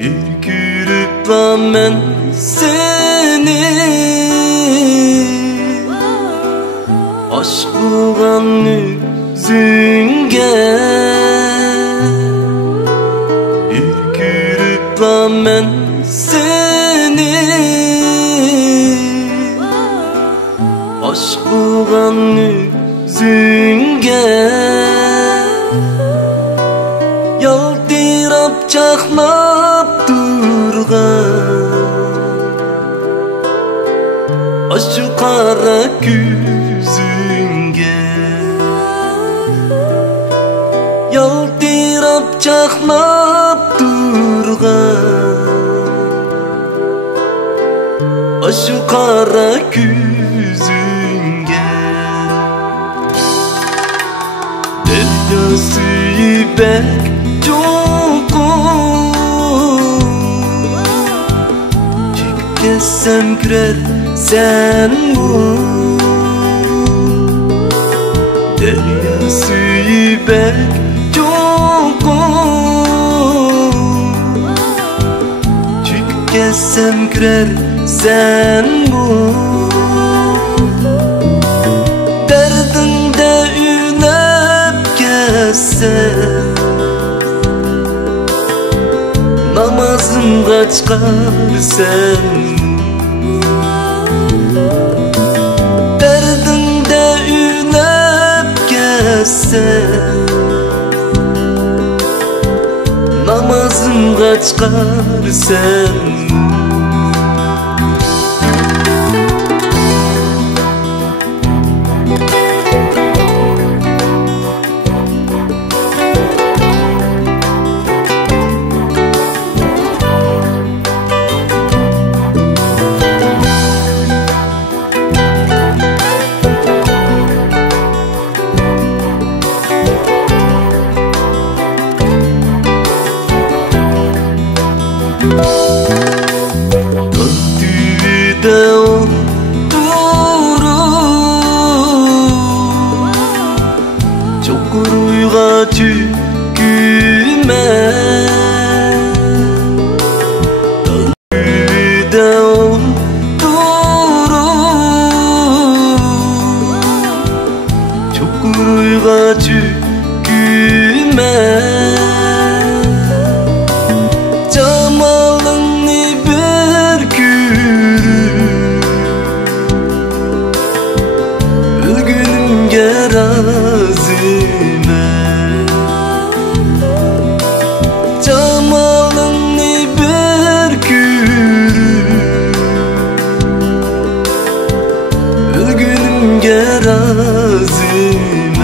Ürkürüp men seni aşk kılgan yüzüңge Ürkürüp men seni aşk kılgan yüzüңge Yaltırap çaknap aşk kara küzüңge Yaltırap çaknap aşk kara küzüңge Deryası ipek Kessem kürer sen bu Deryası ipek Kessem kürer sen bu Derdinde ünep kessem Namazımga çıkar sen Derdinde ünep kessem Namazımga çıkar sen Tüvide oturup Çukuruyga tüküme Tüvide oturup Çukuruyga tüküme Razime Cemalını bürkürüm Ölgünümge razime